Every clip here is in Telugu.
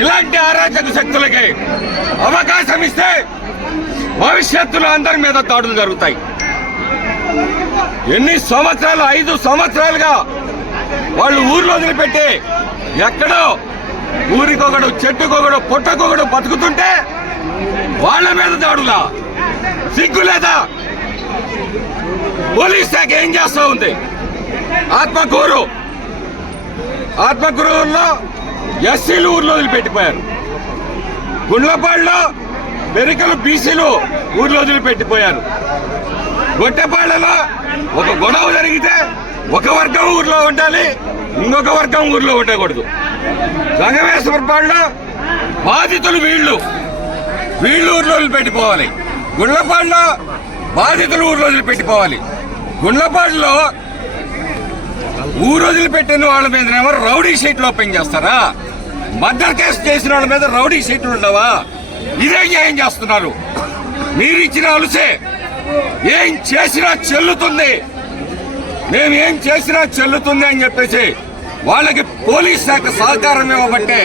ఇలాంటి అరాచక శక్తులకి అవకాశం ఇస్తే భవిష్యత్తులో అందరి మీద దాడులు జరుగుతాయి. ఎన్ని సంవత్సరాలు ఐదు సంవత్సరాలుగా వాళ్ళు ఊర్లో వదిలిపెట్టి ఎక్కడో ఊరికొకడు చెట్టుకొకడు పొట్టకొకడు బతుకుతుంటే వాళ్ళ మీద దాడులా? సిగ్గు లేదా? పోలీస్ శాఖ ఏం చేస్తూ ఉంది? ఆత్మకూరు. ఆత్మకూరులో ఎస్సీలు ఊర్లో వదిలిపెట్టిపోయారు. గుండ్లపాడులో పెరికలు బీసీలు ఊర్లో వదిలిపెట్టిపోయారు. గొట్టెపాళ్ళలో ఒక గొడవ జరిగితే ఒక వర్గం ఊర్లో ఉండాలి ఇంకొక వర్గం ఊర్లో ఉండకూడదు. సంగమేశ్వరపాడులో బాధితులు వీళ్ళు. వీళ్ళు ఊర్లో వదిలిపెట్టిపోవాలి. గుండ్లపాడులో బాధితులు ఊర్లో వదిలిపెట్టిపోవాలి. గుండ్లపాడులో ఊరోజులు పెట్టిన వాళ్ళ మీదనేమో రౌడీ షీట్లు ఓపెన్ చేస్తారా? మర్డర్ కేసు చేసిన వాళ్ళ మీద రౌడీ షీట్లు ఉండవా? ఇదే న్యాయం చేస్తున్నారు. మీరు ఇచ్చిన అలుసే. ఏం చేసినా చెల్లుతుంది. మేము ఏం చేసినా చెల్లుతుంది అని చెప్పేసి వాళ్ళకి పోలీస్ శాఖ సహకారం ఇవ్వబట్టే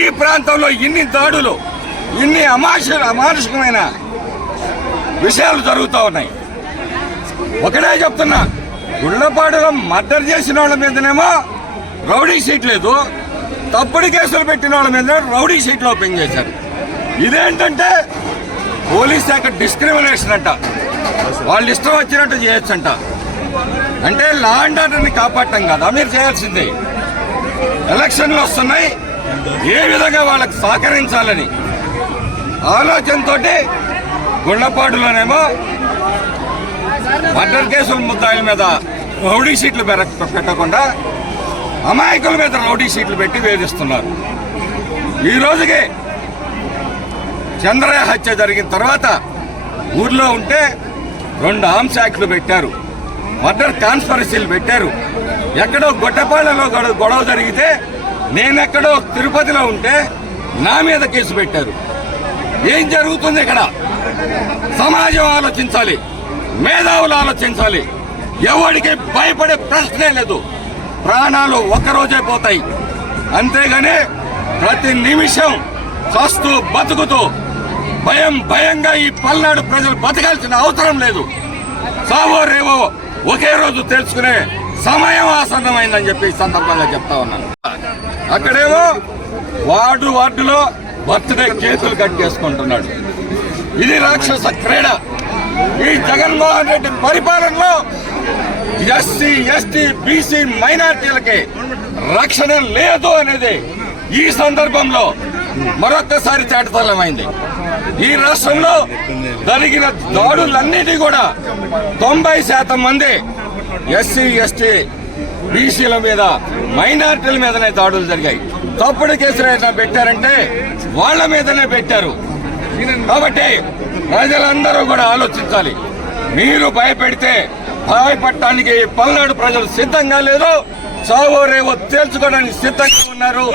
ఈ ప్రాంతంలో ఇన్ని దాడులు ఇన్ని అమానుష అమానుషికమైన విషయాలు జరుగుతూ ఉన్నాయి. ఒకటే చెప్తున్నా. గుళ్ళపాడులో మర్డర్ చేసిన వాళ్ళ మీదనేమో రౌడీ సీట్ లేదు. తప్పుడు కేసులు పెట్టిన వాళ్ళ మీద రౌడీ సీట్లు ఓపెన్ చేశారు. ఇదేంటంటే పోలీస్ శాఖ డిస్క్రిమినేషన్ అంట. వాళ్ళు ఇష్టం వచ్చినట్టు చేయొచ్చంట. అంటే లా అండ్ ఆర్డర్ని కాపాడటం కదా? మీరు చేయాల్సిందే. ఎలక్షన్లు వస్తున్నాయి. ఏ విధంగా వాళ్ళకి సహకరించాలని ఆలోచనతోటి గుండపాడులోనేమో మర్డర్ కేసుల ముద్దాయిల మీద రౌడీ షీట్లు పెట్టకుండా అమాయకుల మీద రౌడీ షీట్లు పెట్టి వేధిస్తున్నారు. ఈ రోజుకి చంద్రయ్య హత్య జరిగిన తర్వాత ఊర్లో ఉంటే రెండు ఆర్మ్స్ యాక్ట్లు పెట్టారు. మర్డర్ కాన్స్పరసీలు పెట్టారు. ఎక్కడో గొట్టపాళ్ళలో గొడవ గొడవ జరిగితే నేనెక్కడో తిరుపతిలో ఉంటే నా మీద కేసు పెట్టారు. ఏం జరుగుతుంది ఇక్కడ? సమాజం ఆలోచించాలి. మేధావులు ఆలోచించాలి. ఎవరికి భయపడే ప్రశ్నే లేదు. ప్రాణాలు ఒక్కరోజే పోతాయి. అంతేగాని ప్రతి నిమిషం చస్తూ బతుకుతూ భయం భయంగా ఈ పల్నాడు ప్రజలు బతకాల్సిన అవసరం లేదు. సావో రేవో ఒకే రోజు తెలుసుకునే సమయం ఆసన్నమైందని చెప్పి ఈ సందర్భంగా చెప్తా ఉన్నాను. అక్కడేమో వార్డు వార్డులో బర్త్డే కేకులు కట్ చేసుకుంటున్నాడు. ఇది రాక్షస క్రీడ. ఈ జగన్మోహన్ రెడ్డి పరిపాలనలో ఎస్సీ ఎస్టీ బీసీ మైనార్టీలకి రక్షణ లేదు అనేది ఈ సందర్భంలో మరొక్కసారి చాటతలమైంది. ఈ రాష్ట్రంలో జరిగిన దాడులన్నిటి కూడా తొంభై శాతం మంది ఎస్సీ ఎస్టీ బీసీల మీద మైనార్టీల మీదనే దాడులు జరిగాయి. తప్పుడు కేసులు ఏదైనా పెట్టారంటే వాళ్ళ మీదనే పెట్టారు. కాబట్టి ప్రజలందరూ కూడా ఆలోచించాలి. మీరు భయపెడితే భయపడటానికి పల్నాడు ప్రజలు సిద్ధంగా లేరు. చావో రేవో తేల్చుకోవడానికి సిద్ధంగా ఉన్నారు.